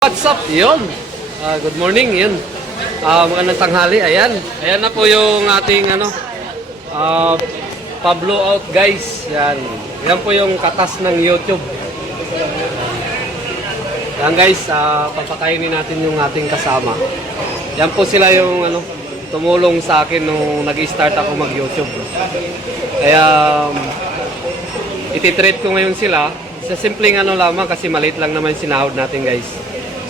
What's up? Yun. Good morning. Yun. Magandang tanghali. Ayan. Ayan na po yung ating Pablo out guys. Yan. Yan po yung katas ng YouTube. Yan guys, papakainin natin yung ating kasama. Yan po sila yung tumulong sa akin nung nag-start ako mag-YouTube. Kaya ititreat ko ngayon sila sa simpleng lamang kasi maliit lang naman sinahod natin guys.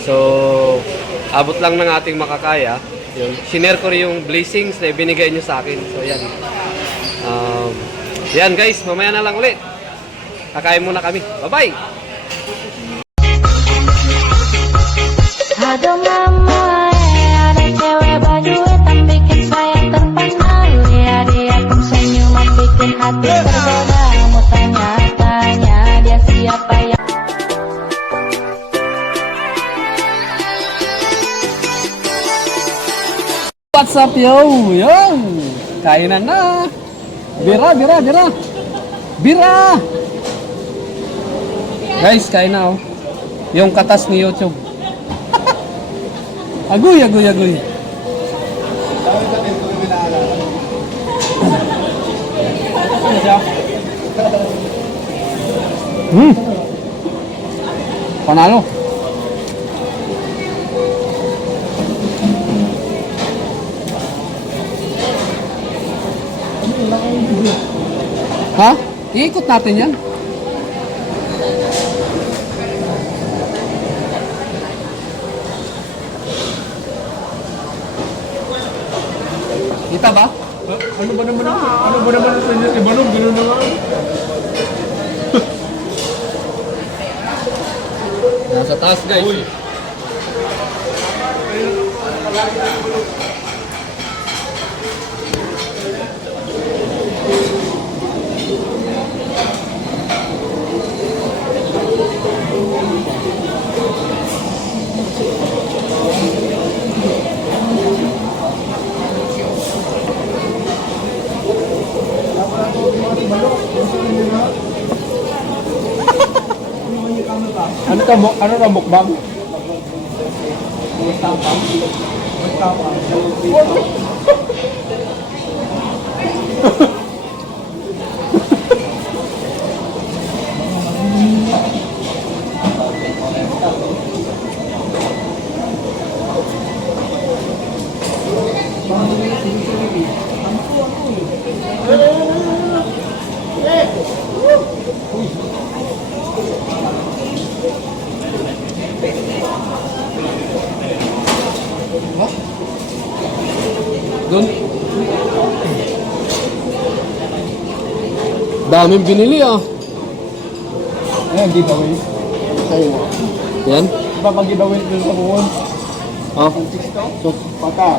So, abot lang ng ating makakaya. Yun. Sinare ko rin yung blessings na ibinigay nyo sa akin. So, yan. Yan guys, mamaya na lang ulit. Kakain muna kami. Bye-bye! Aduh mama, ada cewek bajuet yang bikin saya terpengal. Lihat dia pun senyuman bikin hati tergoda. Mau tanya-tanya dia siapa yang What's up yo? Yo! Kainan na! Bira! Guys, kain na oh. Yung katas ni YouTube. Agoy. Panalo. Ha? Iikot natin yan. Kita ba? Ano ba naman sa inyo? Ibanog, gano'n na nga. Nasa taas guys. Uy. Ano ka mukbang? Doon. Daming binili ah. Ayan, giveaway. Sa'yo. Yan. Diba pag-giveaway dun sa buwan? Oh. So, pagka,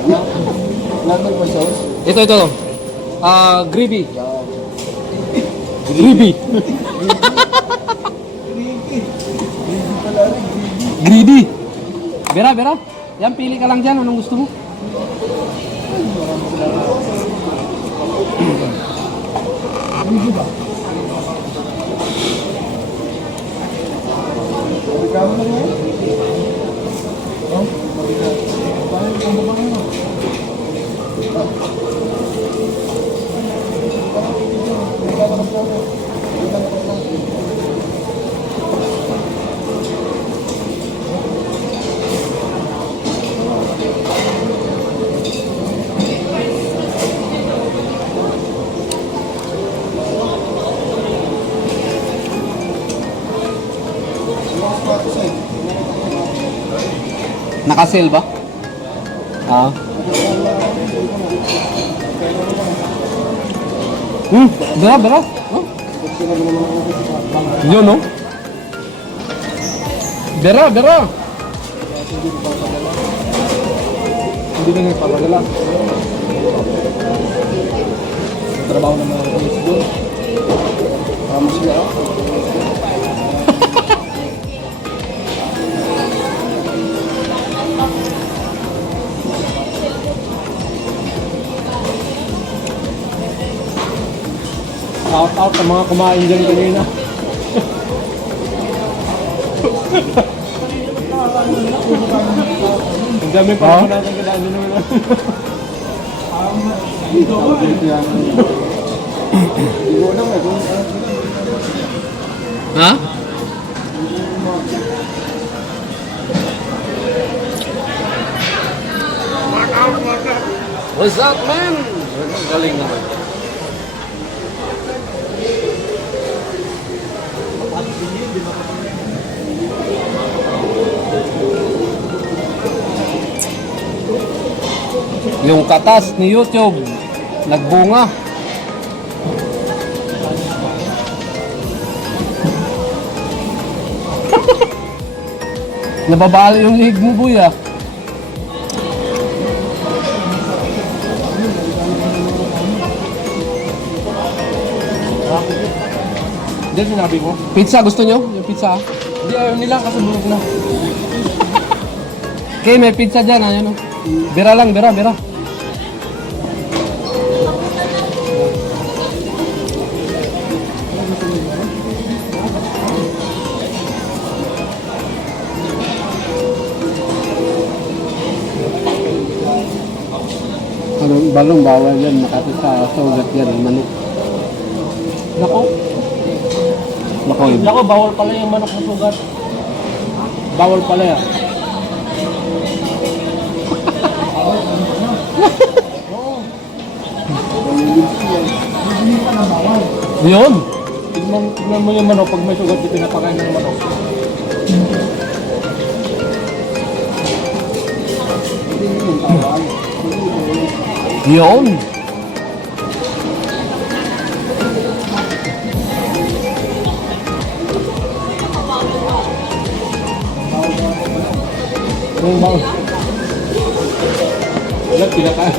lamig mo sauce? Ito. Gravy. Greedy. Bera. Yan, pili ka lang dyan. Anong gusto mo? Naka-sale ba? Bera. Oh. Yun, no? Bera. Hindi na nagpapadala. Trabaho ng mga police doon. Tama sila. Out sa mga kumain dyan kanina. Ang dami pa naman natin kailangan din naman. Ha? What's up, man? Galing naman. Yung katas ni YouTube nagbunga. Nababali yung leg mo, boy, ah. Diyan sinabi ko. Pizza, gusto nyo? Yung pizza, ah. Hindi, ayaw nila kasi bulok na. Okay, may pizza dyan, ayun, oh. Bira lang, bira, bira. Balong bawal yan, makati sa sugat yan, manok. Nako. Nako, Nako, bawal pala yung manok na sugat. Bawal pala yan. yun. Tignan mo yung manok pag may sugat yung pinapakain ng manok. Yun. Yung bawal. Wala, pinakain.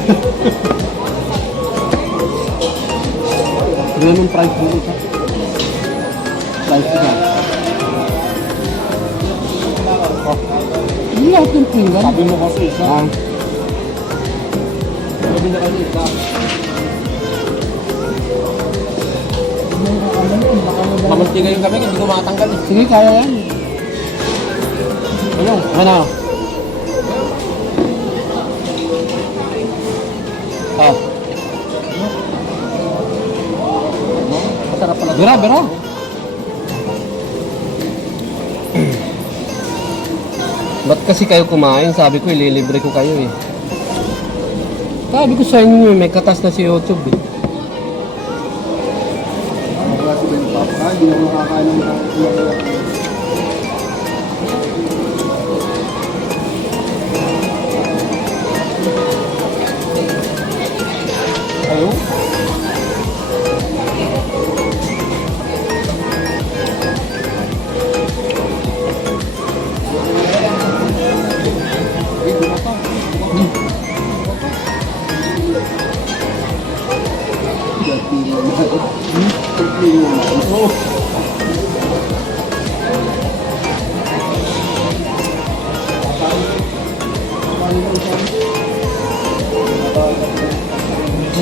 Yun yung price mo isa. Price isa. Hindi ako yung pinggan. Sabi mo kasi isa. Ah, Sabi na kasi isa. Mamuntingay kami, hindi ko makatanggal eh. sige, kaya yan. Ano? Ano? Oh, Masarap pala. bira, bira. Ba't kasi kayo kumain? Sabi ko, ililibre ko kayo eh. Sabi ko sa inyo, may katas na si YouTube eh. Hindi ako makakain ng Ayaw?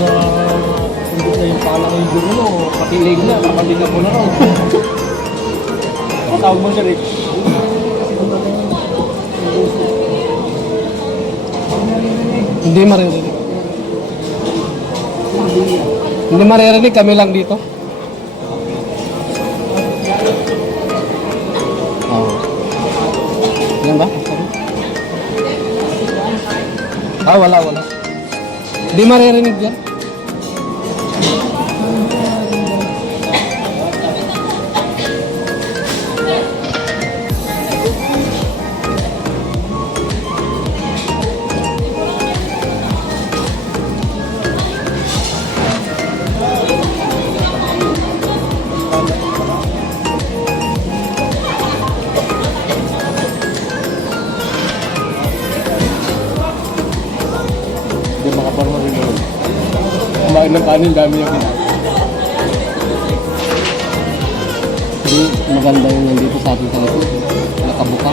Hindi na yung palang yung dulo mo, patilig na, kapatid na po na raw. Tawag mo siya, Rick. Hindi maririnig. Hindi maririnig, kami lang dito. Oh. Yan ba? Ah, wala. Hindi maririnig yan. Hindi makaparma rin doon. Kumain ng kanin, dami yung kinain. Hindi, maganda yung nandito sa atin sa likod. Nakabuka.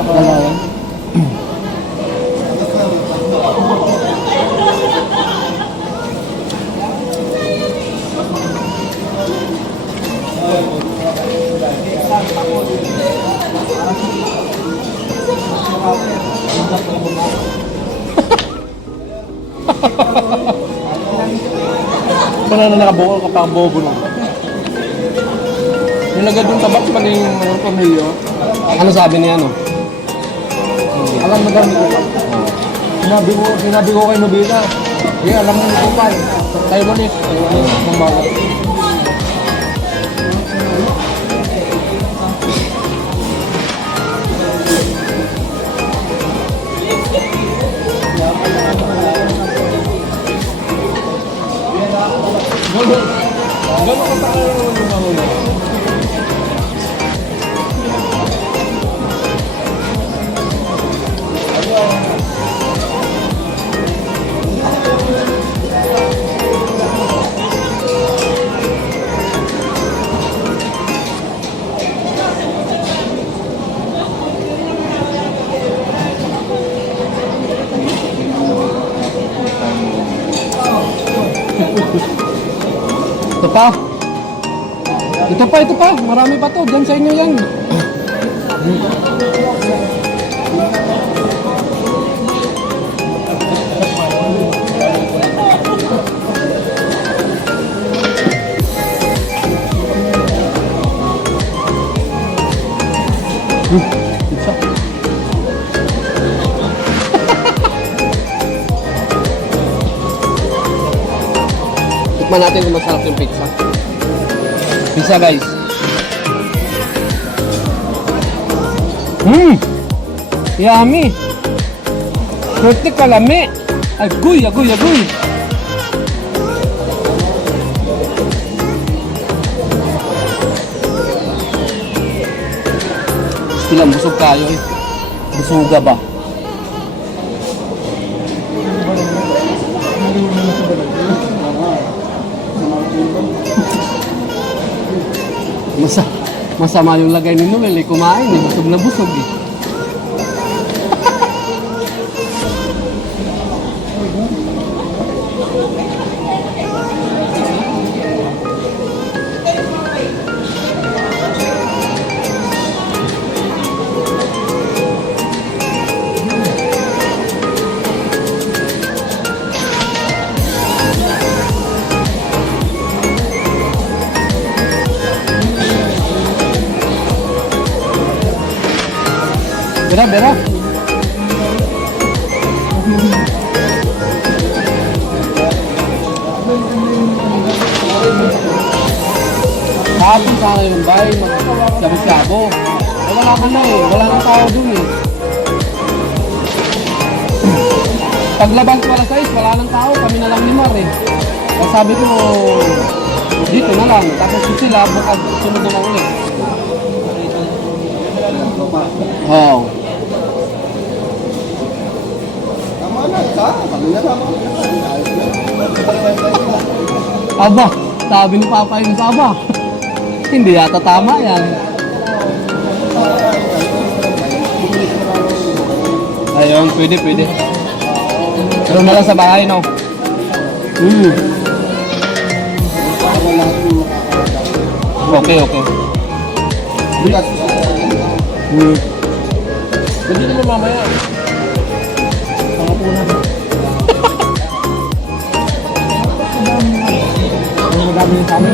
Wala yan. Wala na nakabukol ka pa ang bobo lang. Nilagay dun sa box maging pamilyo. Ano sabi niya, ano? Alam mo daw ni Kupal. Sinabi ko kay Nobita. Eh, alam mo ni Kupal. Taiwanese. Taiwanese. Mambawa. Gano'n ka tayo yung mahuli? Ito pa. Ito pa. Marami pa to. Diyan sa inyo yan. Pizza. Tikman natin kung masarap yung pizza. Pizza, guys. Yummy. Swerte kalami. Agoy. Silang busog kayo eh. Busuga ba? Masama yung lagay ni Noel eh. Kumain eh. Busog na busog eh. Bera. Hapon sana yung bahay, mag-sabo-sabo. Wala ka na eh, wala nang tao dun eh. Paglabas ko alas 6, wala nang tao, kami na lang ni Mar eh. Kaya sabi ko, dito na lang. Tapos sila, bukag sunod na lang ulit. Oo. Aba, sabi ni Papa yung saba. Hindi yata tama yan. Ayun, pwede. Pero na lang sa bahay, no? Okay. Pwede naman mamaya. Pangapunan. Madami yung kami.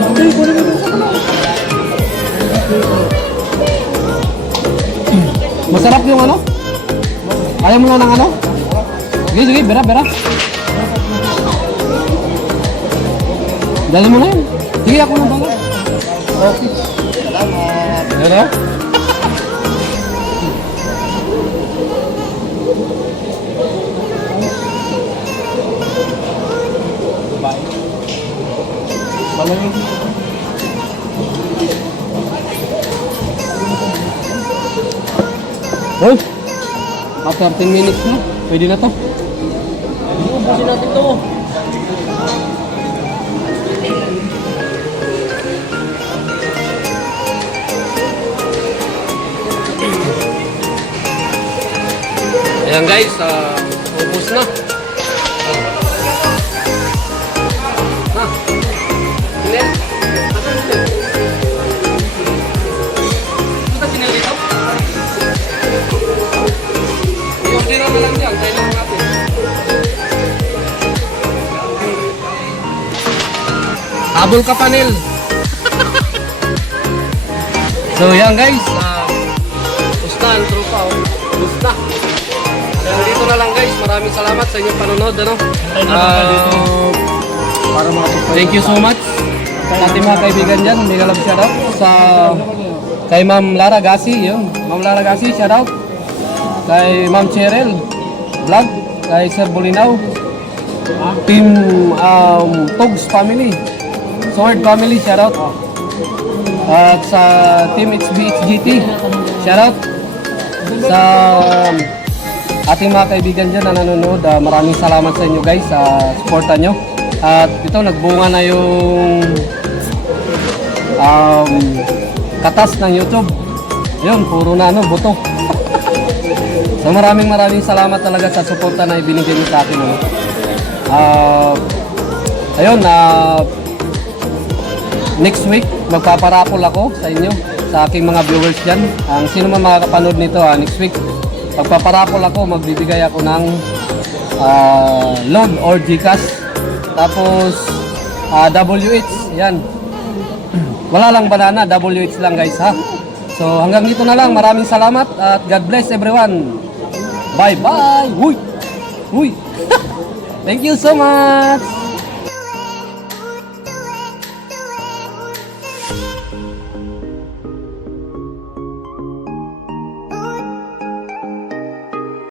Masarap yung ano? Ayaw mo na ng ano? Sige, bera. Dali mo na yun. Sige, ako na bala. Okay. Salamat. Ano? Bye. Malamig. Hoy! 13 minutes na. Pwede na to. Ubusin natin to. Ayan guys, ubos na. Hindi. Habol ka pa, Nel. So yan guys, pusta ang trupa, oh. Pusta. Pero dito na lang guys, maraming salamat sa inyong panonood, ano? Para mga Thank you so much sa ating mga kaibigan dyan. Mega love shoutout sa kay Ma'am Lara Gasi, yun. Ma'am Lara Gasi, shoutout. Kay Ma'am Cheryl Vlog, kay Sir Bolinaw, Team Togs Family, Sword Family, shoutout. At sa Team HBHGT, shoutout. Sa ating mga kaibigan dyan na nanonood, maraming salamat sa inyo guys sa suporta nyo. At ito, nagbunga na yung katas ng YouTube. Yun, puro na buto. So maraming salamat talaga sa suporta na ibinigay nyo sa akin. Ayun, next week, magpaparapol ako sa inyo, sa aking mga viewers dyan. Sino man makakapanood nito, next week, magpaparapol ako, magbibigay ako ng load or Gcash. Tapos, WH, yan. Wala lang banana, WH lang guys, ha. So, hanggang dito na lang. Maraming salamat at God bless everyone. Bye-bye. Huy! Huy! Thank you so much!